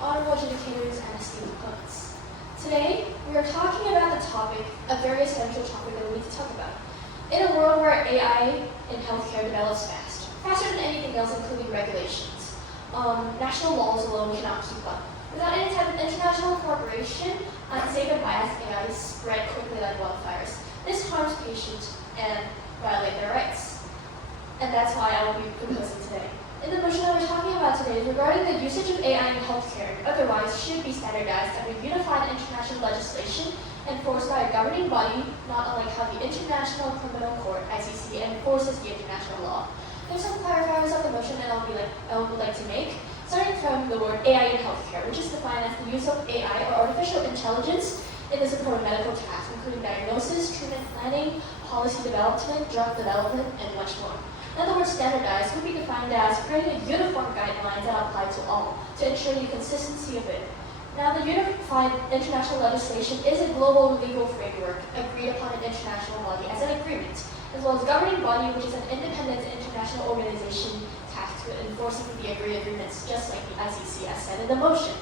honorable educators, and esteemed opponents. Today, we are talking about the topic, a very essential topic that we need to talk about. In a world where AI in healthcare develops fast, faster than anything else, including regulations, national laws alone cannot keep up. Without any type of international cooperation, unsafe and biased AI spread quickly like wildfires. This harms patients and violates their rights. And that's why I will be proposing today. In the motion that we're talking about today is regarding the usage of AI in healthcare, otherwise should be standardized under unified international legislation enforced by a governing body, not unlike how the International Criminal Court, ICC, enforces the international law. There's some clarifiers of the motion that I would like to make, starting from the word AI in healthcare, which is defined as the use of AI or artificial intelligence in the support of medical tasks, including diagnosis, treatment planning, policy development, drug development, and much more. Now, the word standardized would be defined as creating a uniform guidelines that apply to all, to ensure the consistency of it. Now, the unified international legislation is a global legal framework agreed upon an international body as an agreement, as well as a governing body, which is an independent international organization tasked with enforcing the agreed agreements, just like the ICC as said in the motion.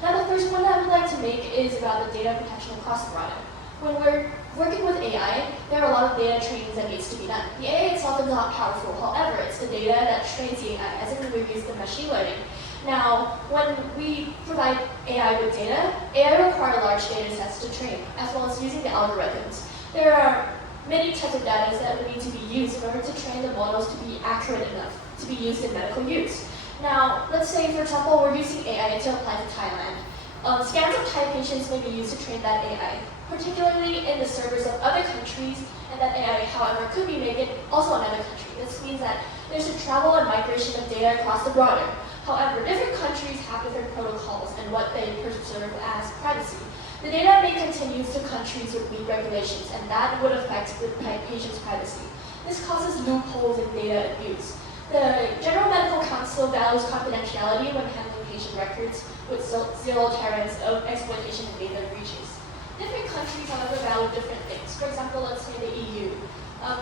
Now, the first one that I would like to make is about the data protection across the broader. When we're working with AI, there are a lot of data trainings that needs to be done. The AI itself is not powerful, however, it's the data that trains the AI, as in we use the machine learning. Now, when we provide AI with data, AI requires large data sets to train, as well as using the algorithms. There are many types of data that would need to be used in order to train the models to be accurate enough to be used in medical use. Now, let's say, for example, we're using AI to apply to Thailand. Scans of Thai patients may be used to train that AI, particularly in the servers of other countries, and that AI, however, could be made also another country. This means that there's a travel and migration of data across the broader. However, different countries have different protocols and what they preserve as privacy. The data may continue to countries with weak regulations, and that would affect the patient's privacy. This causes loopholes in data abuse. The General Medical Council values confidentiality when handling patient records with zero tolerance of exploitation and data breaches. Different countries, however, value different things. For example, let's say the EU.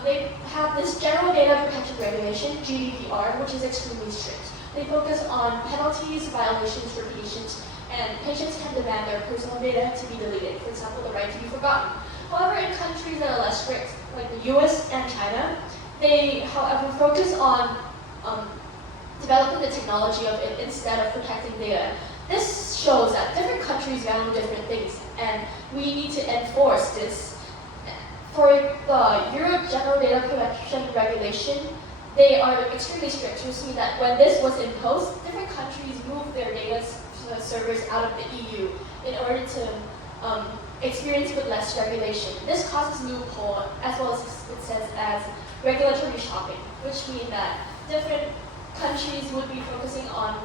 They have this General Data Protection Regulation, GDPR, which is extremely strict. They focus on penalties, violations for patients, and patients can demand their personal data to be deleted. For example, the right to be forgotten. However, in countries that are less strict, like the US and China, they, however, focus on developing the technology of it instead of protecting data. This shows that different countries value different things, and we need to enforce this. For the Europe General Data Protection Regulation, they are extremely strict, which means that when this was imposed, different countries moved their data servers out of the EU in order to experience with less regulation. This causes loophole, as well as it says as regulatory shopping, which means that different countries would be focusing on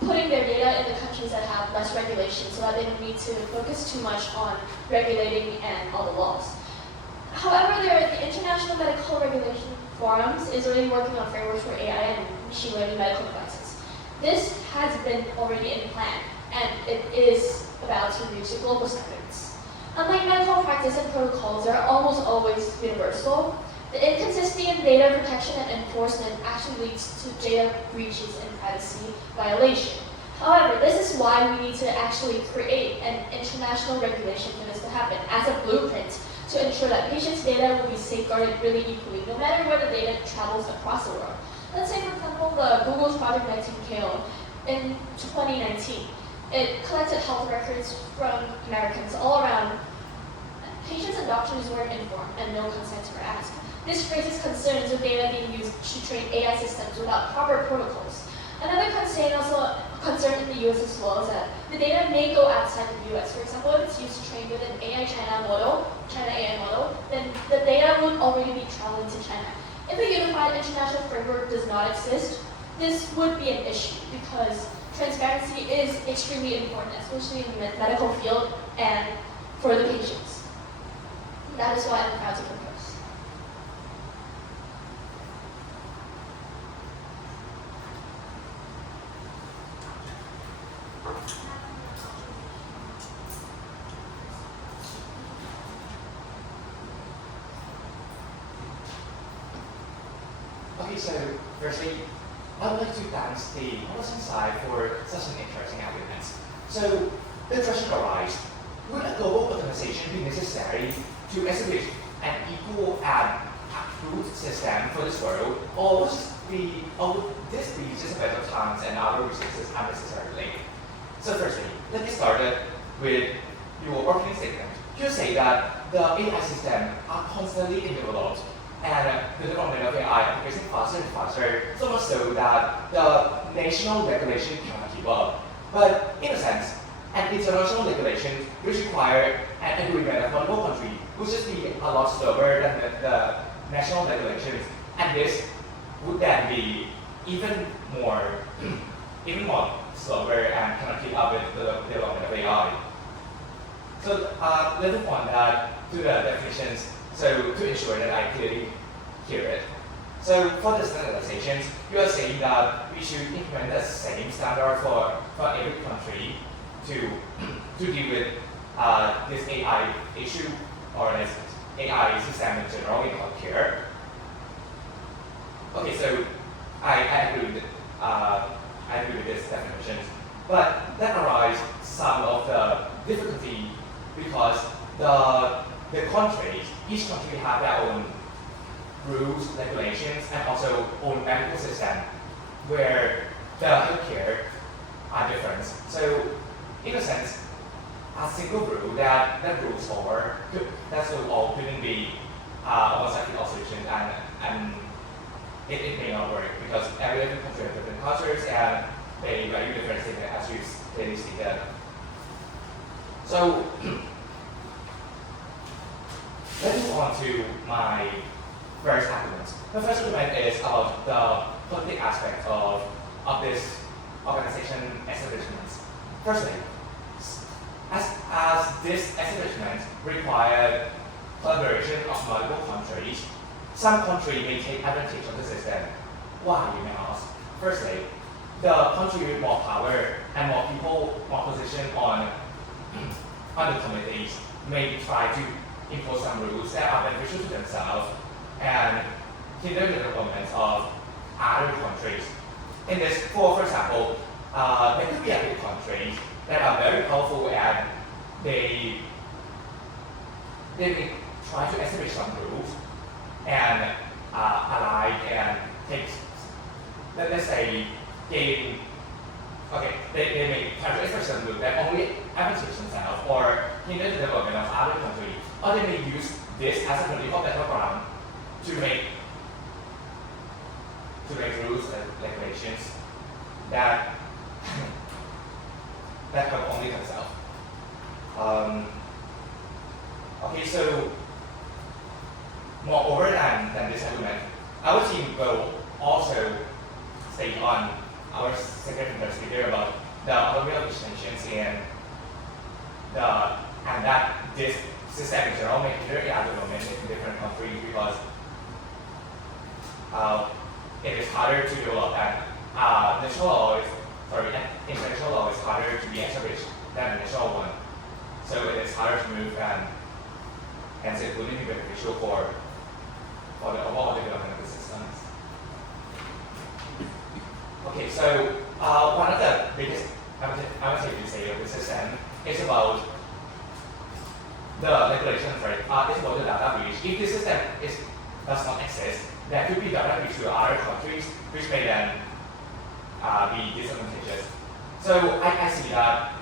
putting their data in the countries that have less regulation so that they don't need to focus too much on regulating and all the laws. However, the International Medical Regulation Forums is already working on frameworks for AI and machine learning medical devices. This has been already in plan, and it is about to reach the global standards. Unlike medical practice and protocols, they are almost always universal. The inconsistency in data protection and enforcement actually leads to data breaches and privacy violation. However, this is why we need to actually create an international regulation for this to happen as a blueprint to ensure that patients' data will be safeguarded really equally, no matter where the data travels across the world. Let's say, for example, Google's Project Nightingale in 2019. It collected health records from Americans all around. Patients and doctors weren't informed, and no consents were asked. This raises concerns of data being used to train AI systems without proper protocols. Another concern in the US as well is that the data may go outside the US. For example, if it's used to train with an China AI model, then the data would already be traveling to China. If a unified international framework does not exist, this would be an issue because transparency is extremely important, especially in the medical field and for the patients. That is why I'm proud to propose. Okay, so firstly, I would like to thank the opposing side for such an interesting argument. So the question arises, would a global organization be necessary to establish an equal and approved system for this world, or would this be just a matter of time and other resources unnecessarily? So firstly, let me start with your opening statement. You say that the AI systems are constantly in development, and the development of AI are progressing faster and faster, so much so that the national regulation cannot keep up. But in a sense, an international regulation which require an agreement of multiple countries would just be a lot slower than the national regulations, and this would then be even more slower and cannot keep up with the development of AI. So let's move on to the definitions, so to ensure that I clearly hear it. So for the standardizations, you are saying that we should implement the same standard for every country to deal with this AI issue or this AI system in general in healthcare. Okay, so I agree with this definition, but that arises some of the difficulty because each country have their own rules, regulations, and also own medical system where the healthcare are different. So in a sense, a single rule that rules over all couldn't be almost like all solutions, and it may not work because every country has different cultures and they value different things as you clearly stated. So let's move on to my first argument. The first argument is about the political aspect of this organization establishment. Firstly, as this establishment required collaboration of multiple countries, some countries may take advantage of the system. Why, you may ask? Firstly, the country with more power and more people, more position on the committees may try to impose some rules that are beneficial to themselves and hinder the development of other countries. In this, for example, there could be a big countries that are very powerful and they may try to establish some rules and ally and take, let's say, they may try to establish some rules that only advantage themselves or hinder the development of other countries, or they may use this as a political battleground to make rules and regulations that help only themselves. Okay, so moreover than this argument, our team will also state on our second investigator about the autonomy of extensions and that this system in general may hinder AI development in different countries because it is harder to develop and international law is harder to be established than national one. So it is harder to move and hence it wouldn't be beneficial for the overall development of the systems. Okay, so one of the biggest advantages to say of the system is about the regulations, right? It's about the data breach. If the system does not exist, there could be data breach to other countries, which may then be disadvantageous. So I see that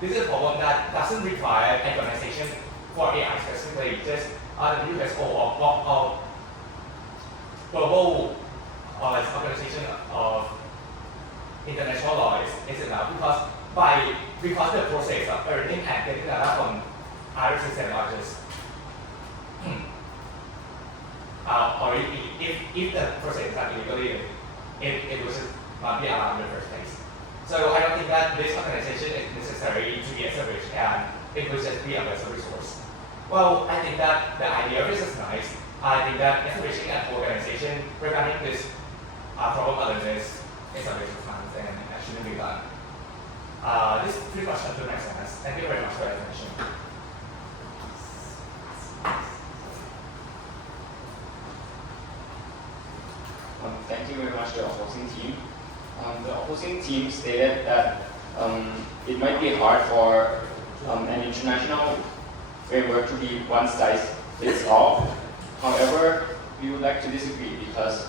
this is a problem that doesn't require an organization for AI specifically, just the UNESCO or global organization of international law is enough because the process of earning and getting data from other systems are just or if the process is not illegally, it was not be allowed in the first place. So I don't think that this organization is necessary to be established and it will just be a vessel resource. Well, I think that the idea of this is nice. I think that establishing an organization regarding this problem analysis is a waste of time and it shouldn't be done. This pretty much comes to my sentence. Thank you very much for your attention. Thank you very much, the opposing team. The opposing team stated that it might be hard for an international framework to be one size fits all. However, we would like to disagree because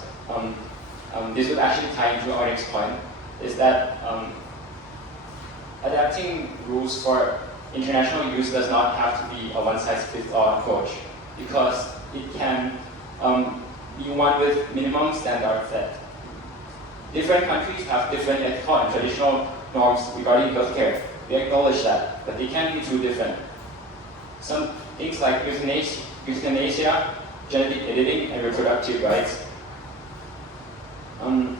this would actually tie into our next point, is that adapting rules for international use does not have to be a one-size-fits-all approach, because it can be one with minimum standards set. Different countries have different ethical and traditional norms regarding healthcare. We acknowledge that, but they can be too different. Some things like euthanasia, genetic editing, and reproductive rights.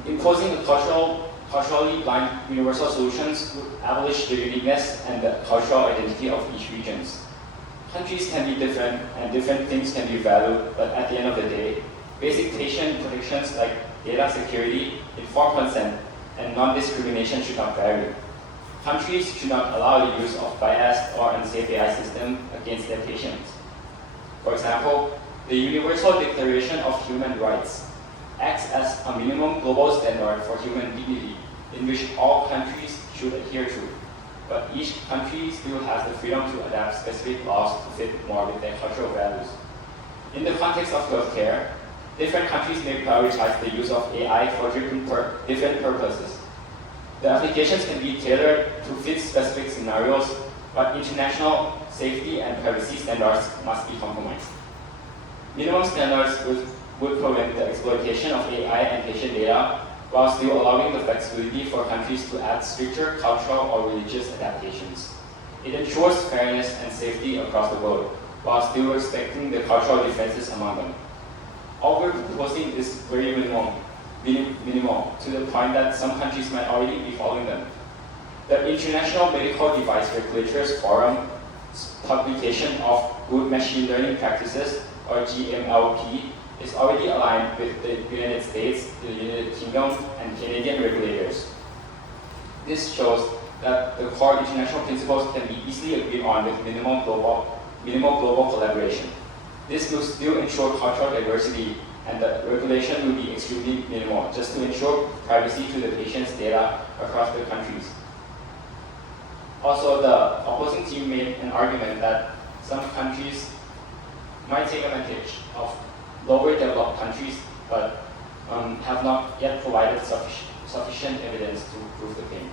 Imposing a culturally blind universal solutions would abolish the uniqueness and the cultural identity of each region. Countries can be different, and different things can be valued, but at the end of the day, basic patient protections like data security, informed consent, and non-discrimination should not vary. Countries should not allow the use of biased or unsafe AI systems against their patients. For example, the Universal Declaration of Human Rights acts as a minimum global standard for human dignity in which all countries should adhere to, but each country still has the freedom to adapt specific laws to fit more with their cultural values. In the context of healthcare, different countries may prioritize the use of AI for different purposes. The applications can be tailored to fit specific scenarios, but international safety and privacy standards must be compromised. Minimum standards would prevent the exploitation of AI and patient data, while still allowing the flexibility for countries to add stricter cultural or religious adaptations. It ensures fairness and safety across the world, while still respecting the cultural differences among them. All we're proposing is very minimal, to the point that some countries might already be following them. The International Medical Device Regulators Forum's publication of Good Machine Learning Practices, or GMLP, is already aligned with the United States, the United Kingdom, and Canadian regulators. This shows that the core international principles can be easily agreed on with minimal global collaboration. This will still ensure cultural diversity, and the regulation will be extremely minimal, just to ensure privacy to the patient's data across the countries. Also, the opposing team made an argument that some countries might take advantage of lower developed countries, but have not yet provided sufficient evidence to prove the claim.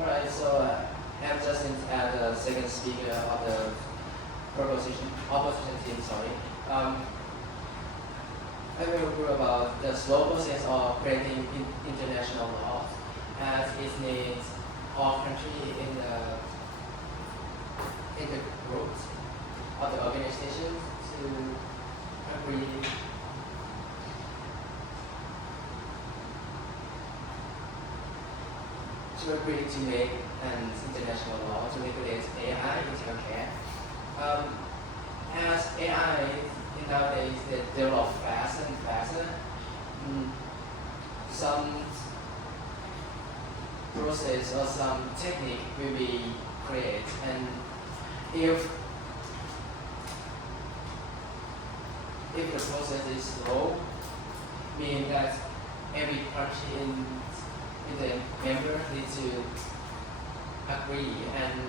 Alright, so I'm Justin as the second speaker of the opposition team, sorry. I will go about the slow process of creating international law, as it needs all countries in the groups of the organization to agree to make an international law to regulate AI in healthcare. As AI nowadays they develop faster and faster, some process or some technique will be created, and if the process is slow, meaning that every country in the member needs to agree and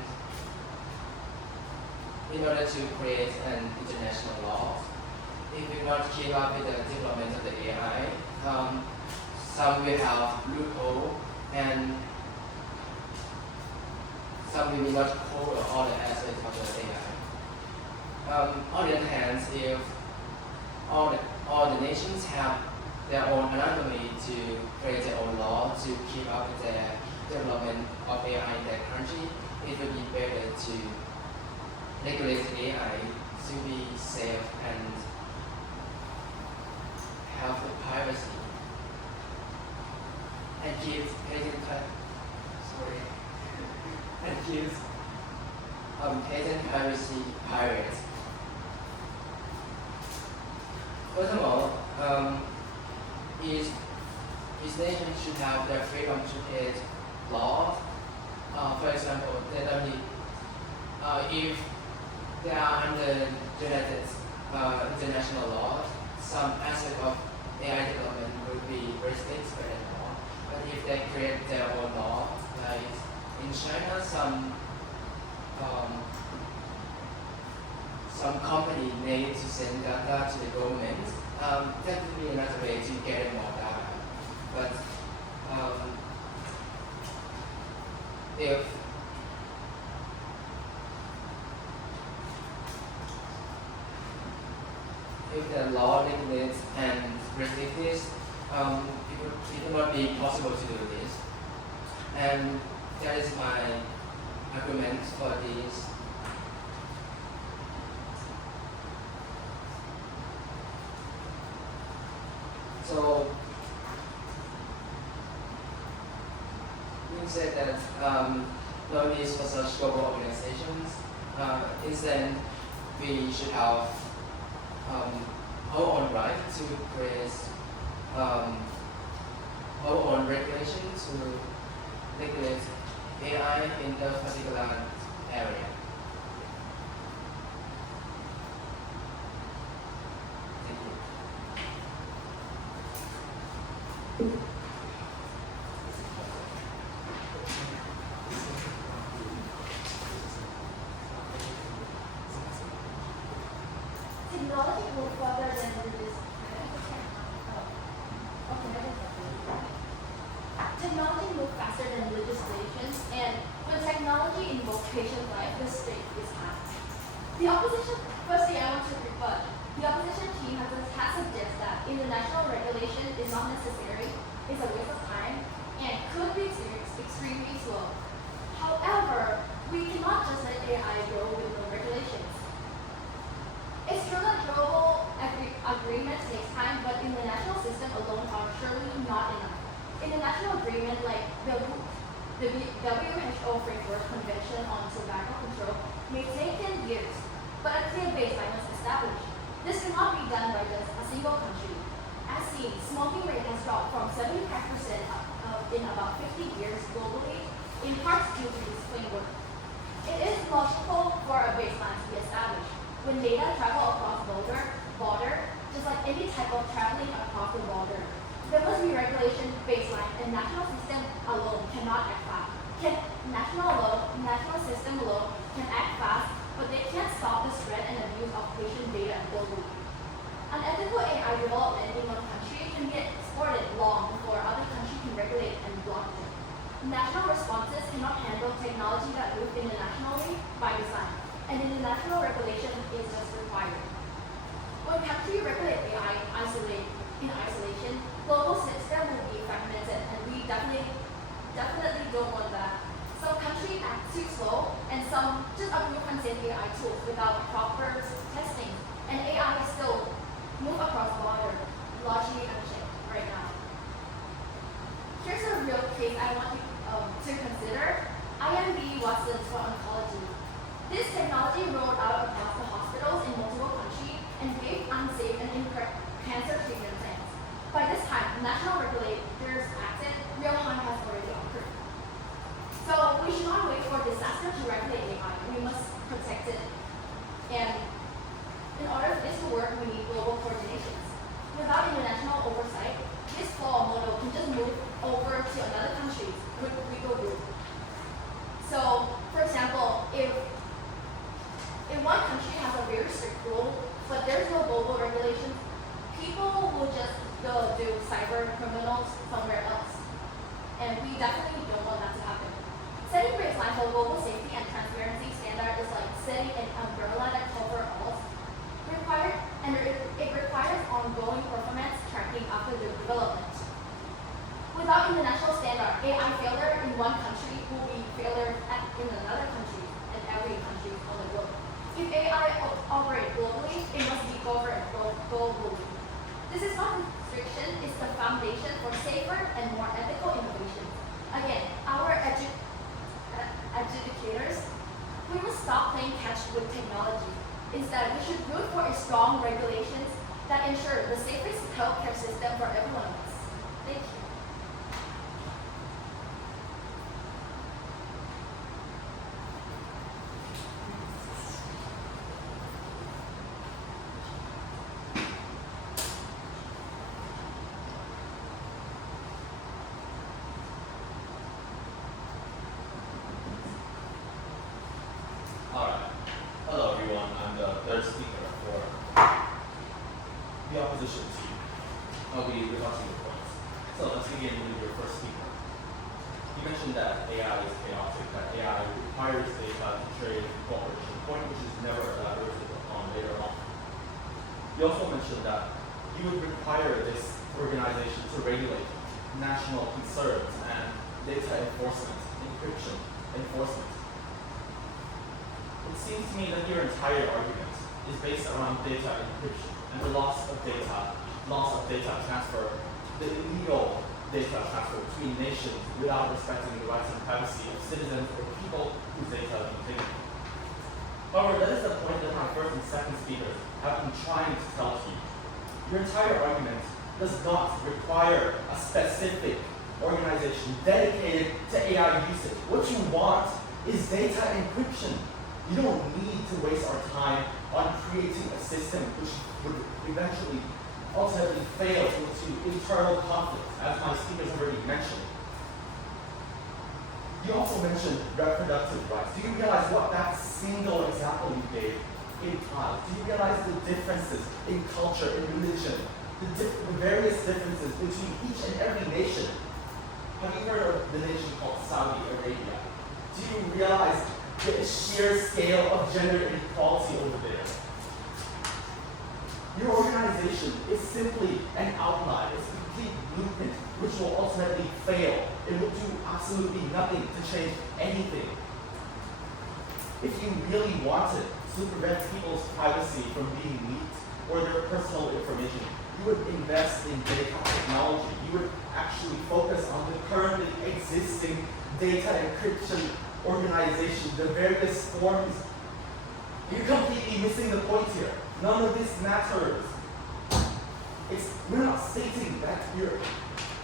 in order to create an international law, if we not keep up with the development of the AI, some will have loophole and some will not cover all the aspects of the AI. On the other hand, if all the nations have their own anatomy to create their own law to keep up with the development of AI in their country, it would be better to regulate AI to be safe and have the privacy and keep patent privacy private. Furthermore, each nation should have the freedom to create law. For example, if they are under United international law, some aspect of AI development will be restricted by the law. But if they create their own law, like in China, some company need to send data to the government. That would be another way to get more data. But if the law regulates and restricts this, it will not be possible to do this. And that is my argument for this. So, we said that no need for such global organizations. Instead, we should have our own right to create our own regulation to regulate AI in the particular area. Thank you. Technology moved further than religious. Technology moved faster than legislations, and when technology involves patient life, the stake is high. Firstly, I want to rebut. The opposition team has suggested that international regulation is not necessary, is a waste of time, and could be extremely slow. However, we cannot just let AI grow with no regulations. It's true that global agreements takes time, but international systems alone are surely not enough. International agreement like the WHO Framework Convention on Tobacco Control may take 10 years, but a clear baseline was established. This cannot be done by just a single country. As seen, smoking rate has dropped from 75% in about 50 years globally, in part due to this framework. It is logical for a baseline to be established. When data travel across border, just like any type of traveling across the border, there must be regulation baseline, and national system alone cannot act fast. National system alone can act fast, but they can't stop the spread and abuse of patient data globally. Unethical AI development in one country can get exported long before other countries can regulate and block it. National responses cannot handle technology that moves internationally by design, and international regulation is just required. When countries regulate AI in isolation, global system will be fragmented, and we definitely don't want that. Some countries act too slow, and some just approve unsafe AI tools without proper testing, and AI still move across border, largely unchecked right now. Here's a real case I want you to consider. IMB Watson's for oncology. This technology rolled out across the hospitals in multiple countries and gave unsafe and incorrect cancer treatment plans. By this time, national regulators acted, real harm has already occurred. So we should not wait for disaster to regulate AI. We must protect it. And in order for this to work, we need global coordinations. Without international oversight, this law model can just move over to another country's legal group. So people will just go do cyber criminals somewhere else. And we definitely don't want that to happen. Setting baseline for global safety and transparency standard is like setting an umbrella that covers all it requires ongoing performance tracking after the development. Without international standard, AI failure in one country will be failure in another country and every country on the globe. If AI operates globally, it must be governed globally. This is not restriction, it's the foundation for safer and more ethical innovation. Again, our educators, we must stop playing catch with technology. Instead, we should root for strong regulations that ensure the safest healthcare system for every one of us. Thank you. Alright. Hello everyone, I'm the third speaker for the opposition team. I'll be rebutting your points. So let's begin with your first speaker. You mentioned that AI is chaotic, that AI requires data to trade cooperation, a point which is never elaborated upon later on. You also mentioned that you would require this organization to regulate national concerns and data enforcement, encryption enforcement. It seems to me that your entire argument is based around data encryption and the loss of data transfer, the illegal data transfer between nations without respecting the rights and privacy of citizens or people whose data is being taken. However, that is the point that my first and second speakers have been trying to tell to you. Your entire argument does not require a specific organization dedicated to AI usage. What you want is data encryption. You don't need to waste our time on creating a system which would eventually ultimately fail into internal conflict, as my speakers already mentioned. You also mentioned reproductive rights. Do you realize what that single example you gave implies? Do you realize the differences in culture, in religion, the various differences between each and every nation? Have you heard of the nation called Saudi Arabia? Do you realize the sheer scale of gender inequality over there? Your organization is simply an outline, it's a complete blueprint which will ultimately fail. It will do absolutely nothing to change anything. If you really wanted to prevent people's privacy from being leaked or their personal information, you would invest in data technology. You would actually focus on the currently existing data encryption organization, the various forms. You're completely missing the point here. None of this matters. We're not stating that your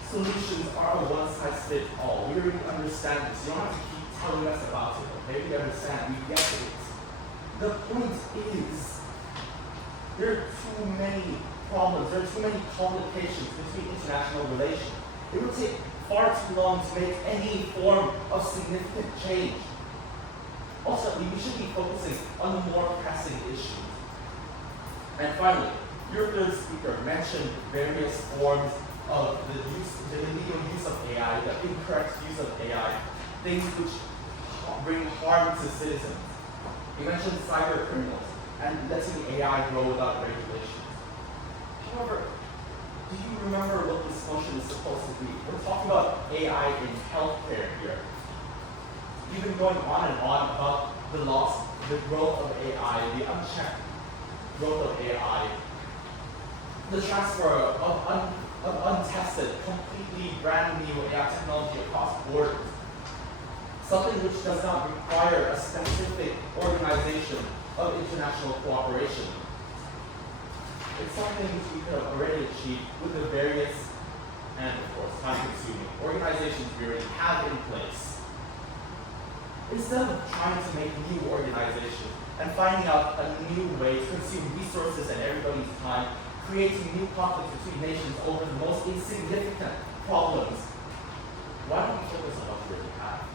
solutions are a one-size-fits-all. We already understand this. You don't have to keep telling us about it, okay? We understand, we get it. The point is, there are too many problems, there are too many complications between international relations. It would take far too long to make any form of significant change. Also, we should be focusing on the more pressing issues. And finally, your third speaker mentioned various forms of the illegal use of AI, the incorrect use of AI, things which bring harm to citizens. You mentioned cyber criminals and letting AI grow without regulations. However, do you remember what this motion is supposed to be? We're talking about AI in healthcare here. You've been going on and on about the loss, the growth of AI, the unchecked growth of AI, the transfer of untested, completely brand new AI technology across borders. Something which does not require a specific organization of international cooperation. It's something which we could have already achieved with the various, and of course, time-consuming organizations we already have in place. Instead of trying to make new organizations and finding out a new way to consume resources and everybody's time, creating new conflicts between nations over the most insignificant problems, why don't we focus on what we already have?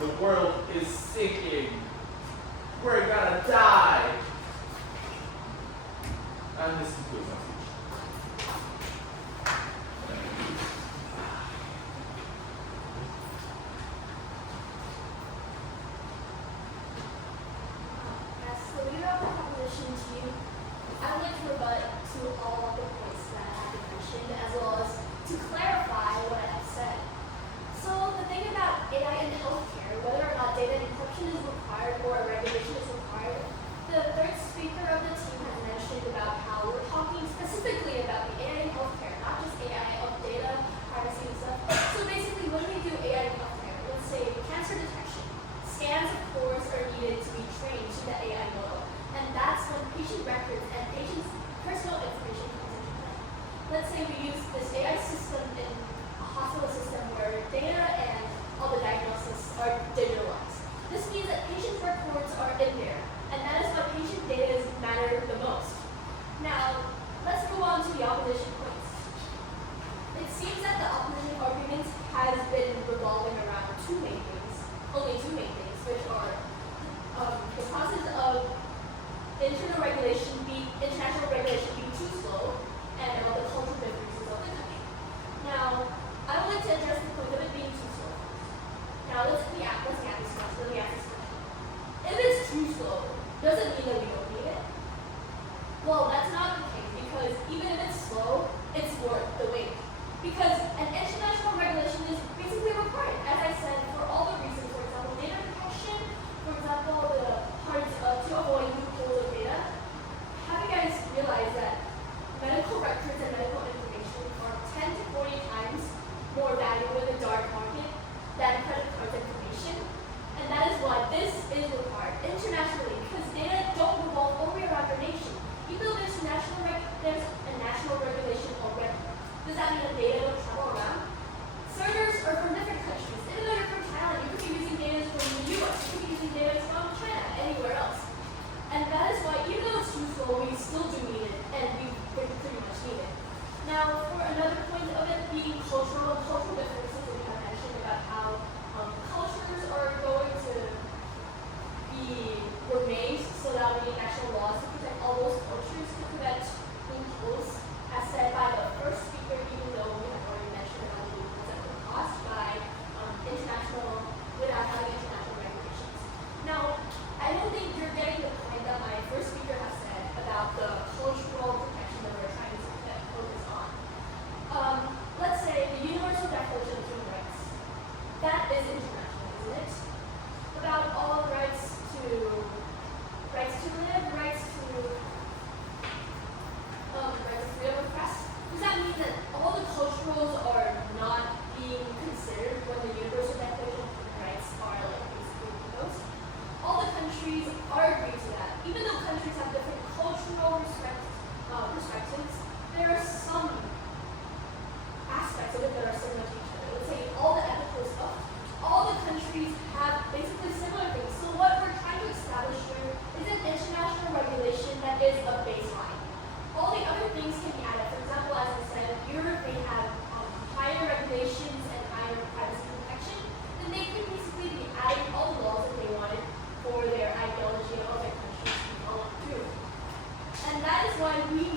The world is sinking. We're gonna die. And this concludes my speech. As the leader of the opposition to you, I would like to rebut to all of the points that have been mentioned, as well as to clarify what I have said. So the thing about AI in healthcare, whether or not data encryption is required or a regulation is required, the third speaker of the team has mentioned about how we're talking specifically about the AI in healthcare, not just AI of data, privacy and stuff. So basically when we do AI in healthcare, let's say cancer detection, scans of course are needed to be trained to the AI model. And that's when patient records and patient's personal information comes into play. Let's say we use this AI system in a hospital system where data and all the diagnosis are digitalized. This means that patient records are in there, and that is why patient data matter the most. Now, let's go on to the opposition points. It seems that the opposition argument has been revolving around only two main things, which are the process of international regulation being too slow, and about the cultural differences of the country. Now, I would like to address the point of it being too slow. Now, let's ask this question. If it's too slow, does it mean that we don't need it? Well, that's not the case, because even if it's slow, it's worth the wait. Because an international regulation is basically required, as I said, for all the reasons, for example, data protection, for example, the parts to avoid loopholes of data. Have you guys realized that medical records and medical information are 10 to 40 times more valuable in the dark market than credit card information? And that is why this is required internationally, because data don't revolve only around your nation. Even though there's a national regulation already, does that mean that data will travel around? Servers are from different countries. Even though you're from Thailand, you could be using data from the US, you could be using data from China, anywhere else. And that is why, even though it's too slow, we still do need it, and we pretty much need it. Now, for another point of it being cultural differences that we have mentioned about how cultures are going to be remained so that we need national laws to protect all those cultures to prevent loopholes, as said by the first speaker, even though we have already mentioned about the loopholes that were caused by without having international regulations. Now, I don't think you're getting the point that my first speaker has said about the cultural protection that we're trying to focus on. Let's say the Universal Declaration of Human Rights. That is international, isn't it? About all rights to live, rights to freedom of press. Does that mean that all the cultures are not being considered when the Universal Declaration of Human Rights are basically proposed? All the countries are agreeing to that. Even though countries have different cultural perspectives, there are some aspects of it that are similar to each other. Let's say all the ethical stuff, all the countries have basically similar things. So what we're trying to establish here is an international regulation that is a baseline. All the other things can be added. For example, as I said, if Europe may have higher regulations and higher privacy protection, then they could basically be adding all the laws that they wanted for their ideology and all their countries to follow through. And that is why we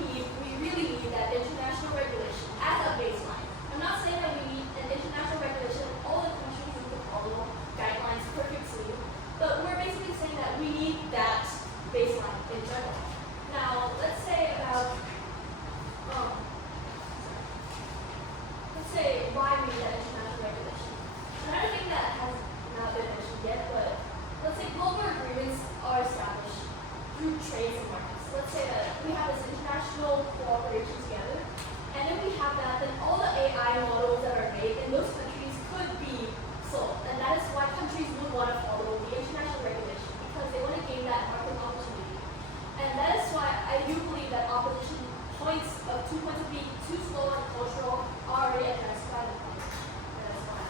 really need that international regulation as a baseline. I'm not saying that we need an international regulation and all the countries need to follow guidelines perfectly, but we're basically saying that we need that baseline in general. Now, let's say why we need that international regulation. Another thing that has not been mentioned yet, but let's say global agreements are established through trades and markets. Let's say that we have this international cooperation together, and if we have that, then all the AI models that are made in those countries could be sold. And that is why countries would want to follow the international regulation, because they want to gain that market opportunity. And that is why I do believe that opposition points of 2 points of being too slow and cultural are already addressed by the point. That is why.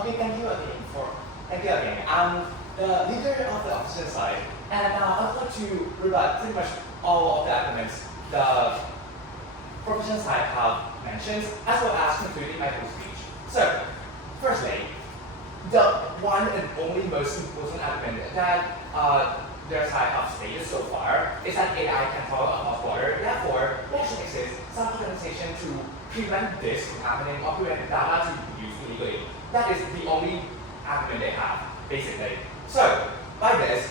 Okay, thank you again. I'm the leader of the opposition side, and now to rebut pretty much all of the arguments the proposition side have mentioned, as well as concluding my whole speech. So, firstly, the one and only most important argument that their side have stated so far is that AI can travel across border. Therefore, there should exist some organization to prevent this from happening or prevent data to be used illegally. That is the only argument they have, basically. So, by this,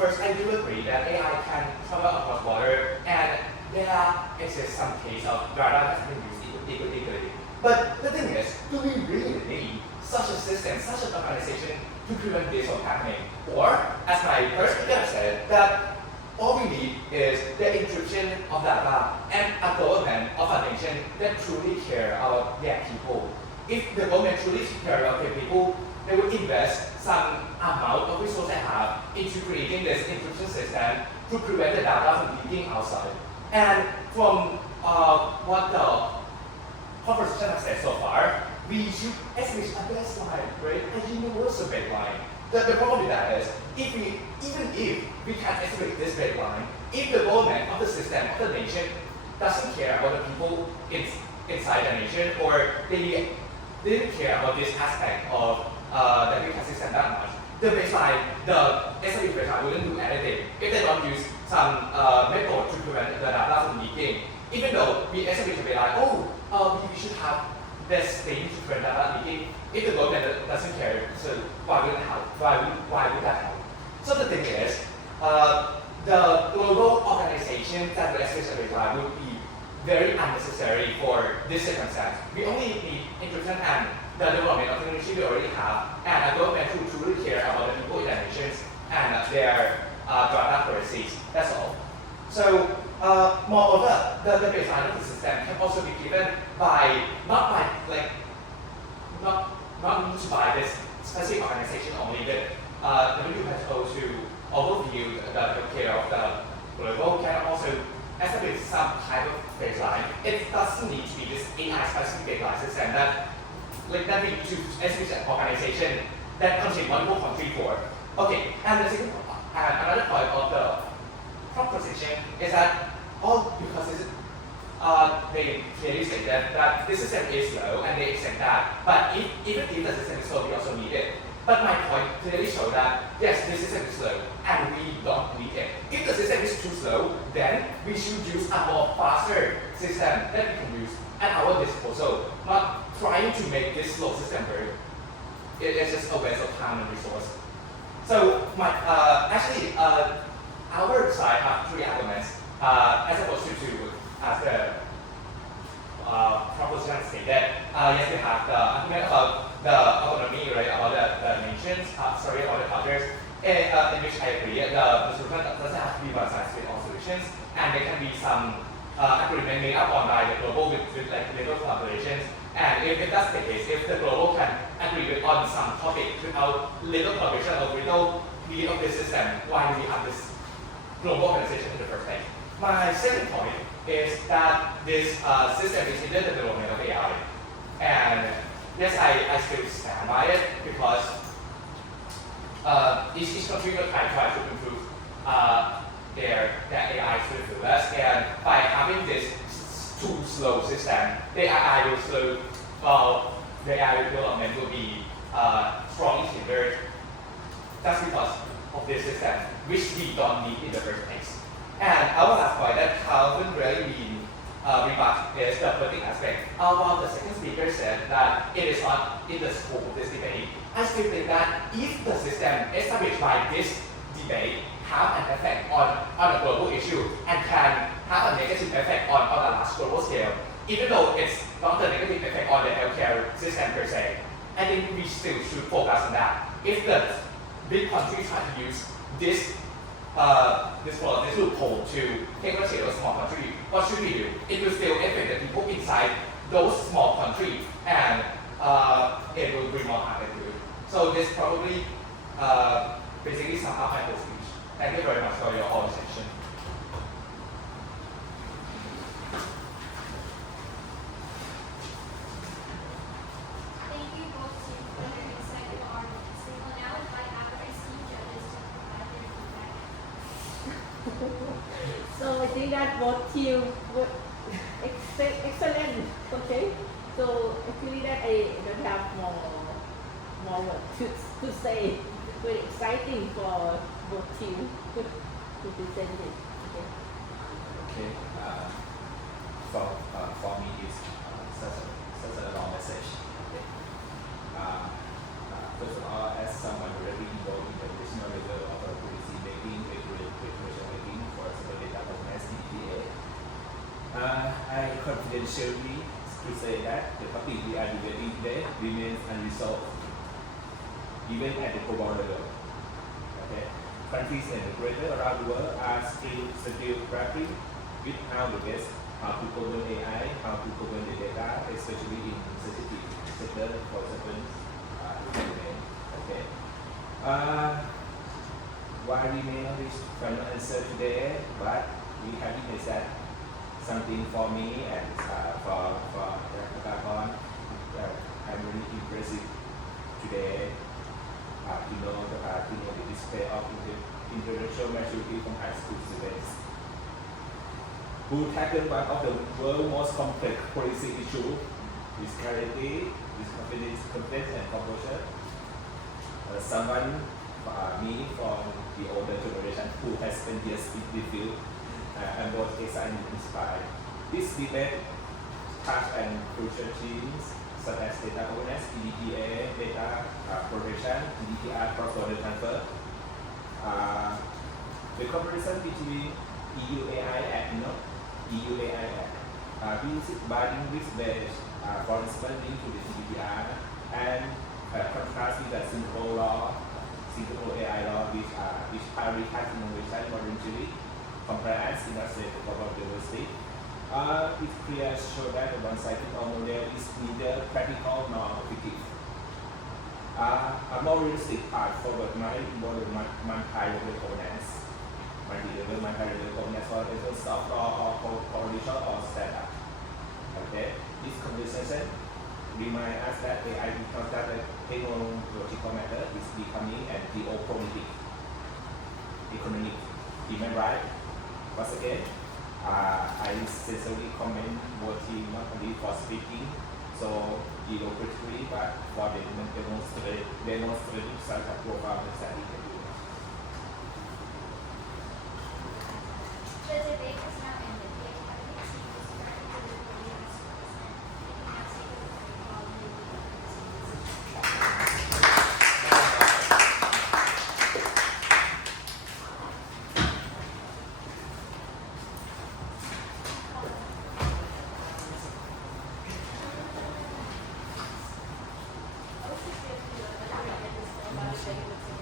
first I do agree that AI can travel across border, and there exists some case of data that's been used illegally. But the thing is, do we really need such a system, such an organization to prevent this from happening? Or, as my first speaker said, that all we need is the encryption of data and a government of a nation that truly care about their people. If the government truly care about their people, they would invest some amount of resources they have into creating this encryption system to prevent the data from leaking outside. And from what the proposition has said so far, we should establish a baseline, right? A universal baseline. The problem with that is, even if we can estimate this baseline, if the government of the system of the nation doesn't care about the people inside the nation, or they didn't care about this aspect of the healthcare system that much, the baseline, the established baseline wouldn't do anything if they don't use some method to prevent the data from leaking. Even though we establish a baseline, we should have this thing to prevent data leaking. If the government doesn't care, so why would it help? Why would that help? So the thing is, the global organization that will establish a baseline would be very unnecessary for this circumstance. We only need encryption and the development of technology we already have, and a government who truly care about the people in their nations and their data policies. That's all. So, moreover, the baseline of the system can also be given by not need by this specific organization only, but WHO to overview the healthcare of the global can also establish some type of baseline. It doesn't need to be this AI specific baseline system that we need to establish an organization that contains multiple countries for. Okay, and the second another point of the proposition is that because they clearly say that this system is slow and they accept that. But even if the system is slow, we also need it. But my point clearly shows that yes, this system is slow and we don't need it. If the system is too slow, then we should use a more faster system that we can use at our disposal, not trying to make this slow system work. It is just a waste of time and resource. So our side have three arguments as opposed to two, as the proposition stated. Yes, we have the argument about the autonomy, right, about the nations, about the cultures, in which I agree. The solution doesn't have to be one size fits all solutions, and there can be some agreement made up on by the global with like little collaborations. And if that's the case, if the global can agree on some topic without little collaboration or little need of this system, why do we have this global organization in the first place? My second point is that this system is in the development of AI. And yes, I still stand by it because each country will try to improve their AI to the less. And by having this too slow system, the AI will slow, the AI development will be strongly hindered. That's because of this system, which we don't need in the first place. And our last point that haven't really been remarked is the voting aspect. While the second speaker said that it is not in the scope of this debate, I still think that if the system established by this debate have an effect on a global issue and can have a negative effect on a large global scale, even though it's not a negative effect on the healthcare system per se, I think we still should focus on that. If the big countries try to use this loophole to take advantage of a small country, what should we do? It will still affect the people inside those small countries, and it will bring more harm than good. So this probably basically sums up my whole speech. Thank you very much for your whole attention. Thank you both for your insightful arguments. We will now invite our esteemed judges to provide their So I think that both teams were excellent. Okay. So actually that I don't have more words to say. Very exciting for both teams to present it. Okay. Okay. For me, it's such a long message. Okay. First of all, as someone already involved in the national level of policy making, regulation making for civil data governance (DPA), I confidentially to say that the topic we are debating today remains unresolved, even at the global level. Okay. Countries and operators around the world are still grappling with how the best, how to govern AI, how to govern the data, especially in sensitive sector for certain domain. Okay. Why we may not reach final answer today, but we have witnessed that something for me and for Dr. I'm really impressive today. To know the display of intellectual maturity from high school students who tackled one of the world's most complex policy issues with clarity, with confidence and composure. Someone, me from the older generation who has spent years in the field, I'm both excited and inspired. This debate touched on crucial themes such as data governance, DPA, data protection, GDPR, cross-border transfer. The comparison between EU AI Act, EU AI Act, binding risk-based, for instance, linked to the GDPR, and contrast with the Singapore AI law, which prioritize innovation, voluntary compliance, industry, and global diversity. It's clear to show that the one-size-fits-all model is neither practical nor effective. A more realistic path forward might involve multi-level governance, for example, soft law or coalition or startup. Okay, this conversation reminds us that AI is not just a technological matter, is becoming a geopolitical, economic, human right. Once again, I sincerely commend both teams not only for speaking so geopolitically, but for demonstrating such a profound understanding can do. The debate has now ended. The academic scene is currently recording as president. We can now take over the call and move on to the I was just going to